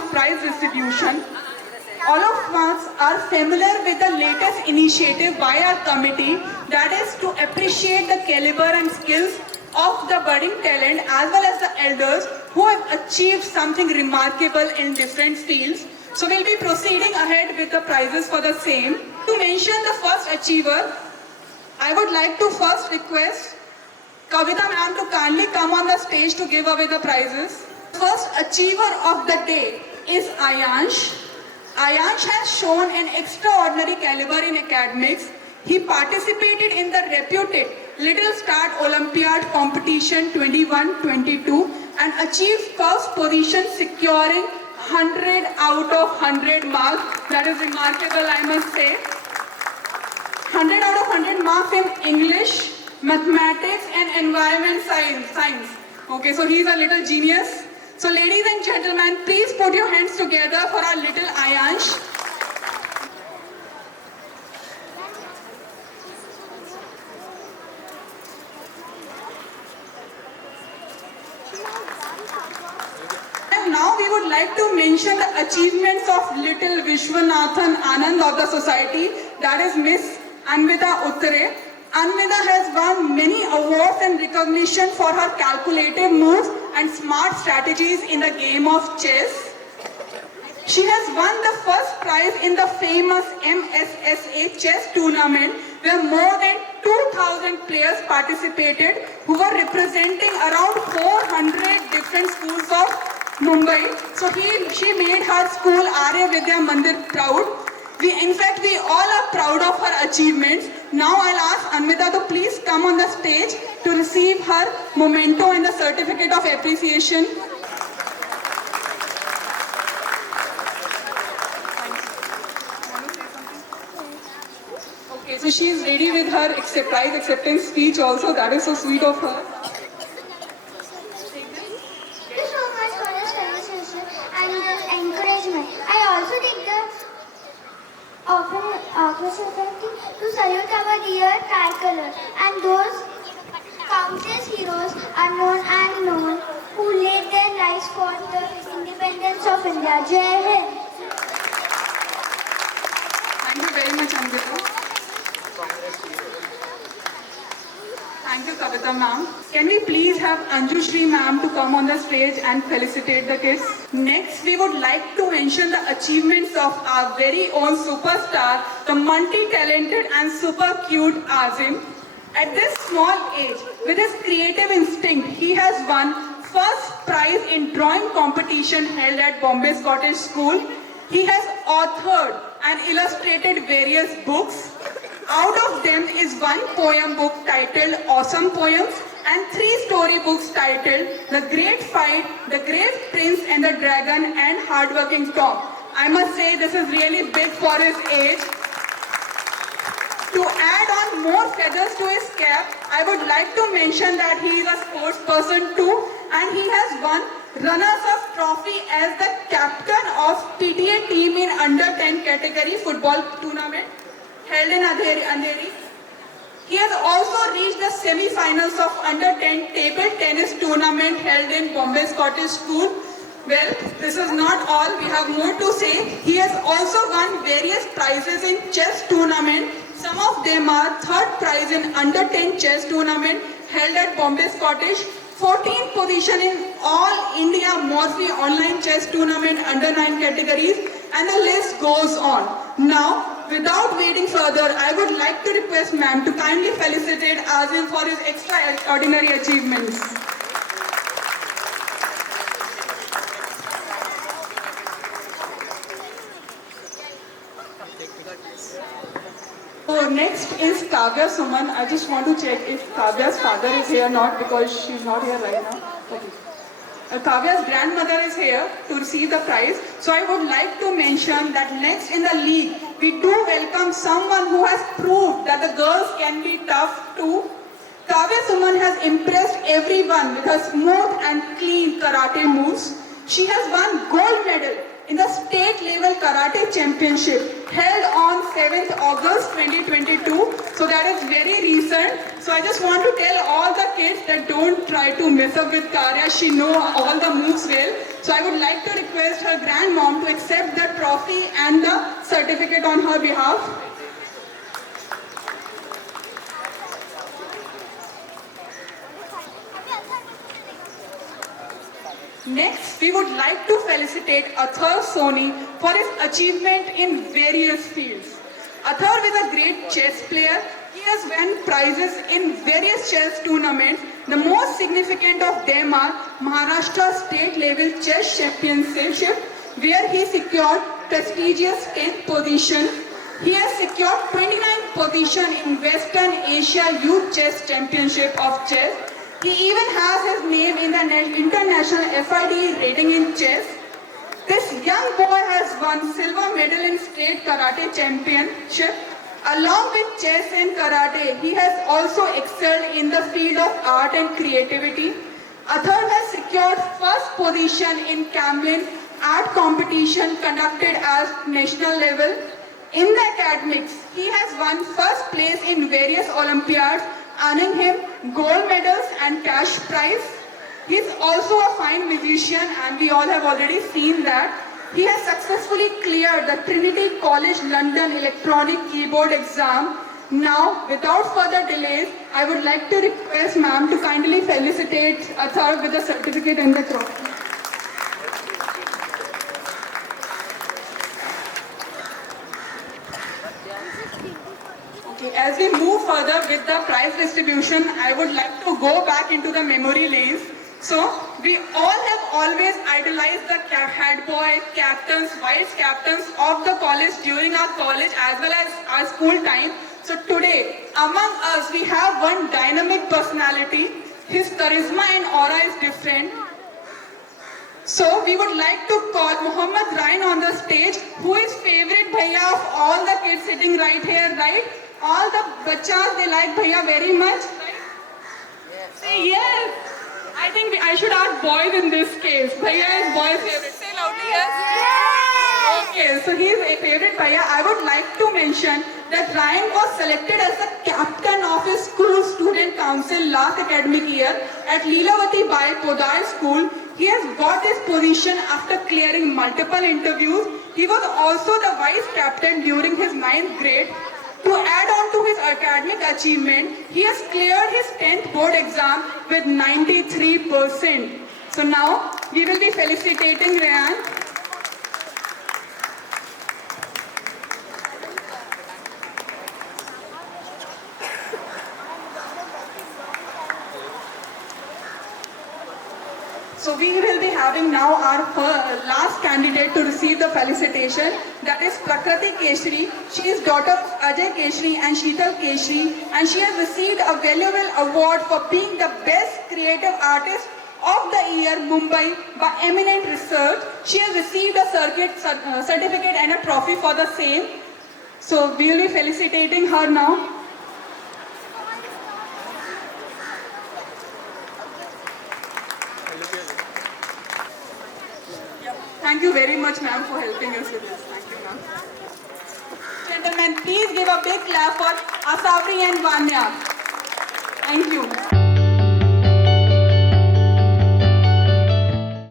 of prize distribution, all of us are familiar with the latest initiative by our committee, that is to appreciate the caliber and skills of the budding talent as well as the elders who have achieved something remarkable in different fields. So we'll be proceeding ahead with the prizes for the same. To mention the first achiever, I would like to first request Kavita ma'am to kindly come on the stage to give away the prizes. First achiever of the day is Ayansh. Ayansh has shown an extraordinary caliber in academics. He participated in the reputed Little Start Olympiad competition 21-22 and achieved first position, securing 100 out of 100 marks. That is remarkable, I must say. 100 out of 100 marks in English, mathematics and environment science. Okay, so he's a little genius. So ladies and gentlemen, please put your hands together for our little Ayansh. And now we would like to mention the achievements of little Vishwanathan Anand of the society, that is Miss Anvita Uttare. Anvita has won many awards and recognition for her calculative moves and smart strategies in the game of chess. She has won the first prize in the famous MSSA chess tournament, where more than 2,000 players participated who were representing around 400 different schools of Mumbai. So she made her school Arya Vidya Mandir proud. In fact, we all are proud of her achievements. Now I'll ask Anvita to please come on the stage to receive her memento and the certificate of appreciation. Okay, so she is ready with her prize acceptance speech also. That is so sweet of her. Thank you so much for this conversation and the encouragement. I also take the opportunity to salute our dear tricolor and those countless heroes, unknown and known, who laid their lives for the independence of India. Jai Hind. Thank you very much, Anvita. Thank you, Kavita ma'am. Can we please have Anjushri ma'am to come on the stage and felicitate the kids? Next, we would like to mention the achievements of our very own superstar, the multi-talented and super cute Azim. At this small age, with his creative instinct, he has won first prize in drawing competition held at Bombay Scottish School. He has authored and illustrated various books. Out of them is one poem book titled Awesome Poems and 3 storybooks titled The Great Fight, The Great Prince and the Dragon and Hardworking Tom. I must say this is really big for his age. To add on more feathers to his cap, I would like to mention that he is a sports person too, and he has won runners-up trophy as the captain of PTA team in under 10 category football tournament held in Andheri. He has also reached the semi-finals of under 10 table tennis tournament held in Bombay Scottish School. Well, this is not all. We have more to say. He has also won various prizes in chess tournament. Some of them are 3rd prize in under 10 chess tournament held at Bombay Scottish, 14th position in All India Morphy online chess tournament under 9 categories, and the list goes on. Now, without waiting further, I would like to request ma'am to kindly felicitate Azim for his extraordinary achievements. So next is Kavya Suman. I just want to check if Kavya's father is here or not, because she's not here right now. Okay. Kavya's grandmother is here to receive the prize. So I would like to mention that next in the league, we do welcome someone who has proved that the girls can be tough too. Kavya Suman has impressed everyone with her smooth and clean karate moves. She has won gold medal in the state level karate championship held on 7th August 2022. So that is very recent. So I just want to tell all the kids that don't try to mess up with Karya. She knows all the moves well. So I would like to request her grandmom to accept the trophy and the certificate on her behalf. Next, we would like to felicitate Athar Soni for his achievement in various fields. Athar is a great chess player. He has won prizes in various chess tournaments. The most significant of them are Maharashtra State Level Chess Championship, where he secured prestigious 10th position. He has secured 29th position in Western Asia Youth Chess Championship of Chess. He even has his name in the international FIDE rating in chess. This young boy has won silver medal in state karate championship. Along with chess and karate, he has also excelled in the field of art and creativity. Athar has secured first position in Camlin art competition conducted at national level. In the academics, he has won first place in various Olympiads, earning him gold medals and cash prize. He is also a fine musician, and we all have already seen that. He has successfully cleared the Trinity College London electronic keyboard exam. Now, without further delays, I would like to request ma'am to kindly felicitate Athar with the certificate and the trophy. Okay, as we move further with the prize distribution, I would like to go back into the memory lanes. So, we all have always idolized the head boy, captains, vice captains of the college during our college as well as our school time. So today, among us, we have one dynamic personality. His charisma and aura is different. So we would like to call Muhammad Ryan on the stage, who is favorite bhaiya of all the kids sitting right here, right? All the bachas, they like bhaiya very much, right? Yes. Say yes. I think I should ask boys in this case. Bhaiya is boys' favorite. Say loudly yes. Yes. Okay, so he is a favorite bhaiya. I would like to mention that Ryan was selected as the captain of his school student council last academic year at Leelavati Bai Podar School. He has got this position after clearing multiple interviews. He was also the vice captain during his 9th grade. To add on to his academic achievement, he has cleared his 10th board exam with 93%. So now, we will be felicitating Ryan. So we will be having now our last candidate to receive the felicitation, that is Prakriti Keshri. She is daughter of Ajay Keshri and Sheetal Keshri, and she has received a valuable award for being the best creative artist of the year Mumbai by Eminent Research. She has received a certificate and a trophy for the same. So we will be felicitating her now. Thank you very much, ma'am, for helping us with this. Thank you, ma'am. Gentlemen, please give a big clap for Asavri and Vanya. Thank you.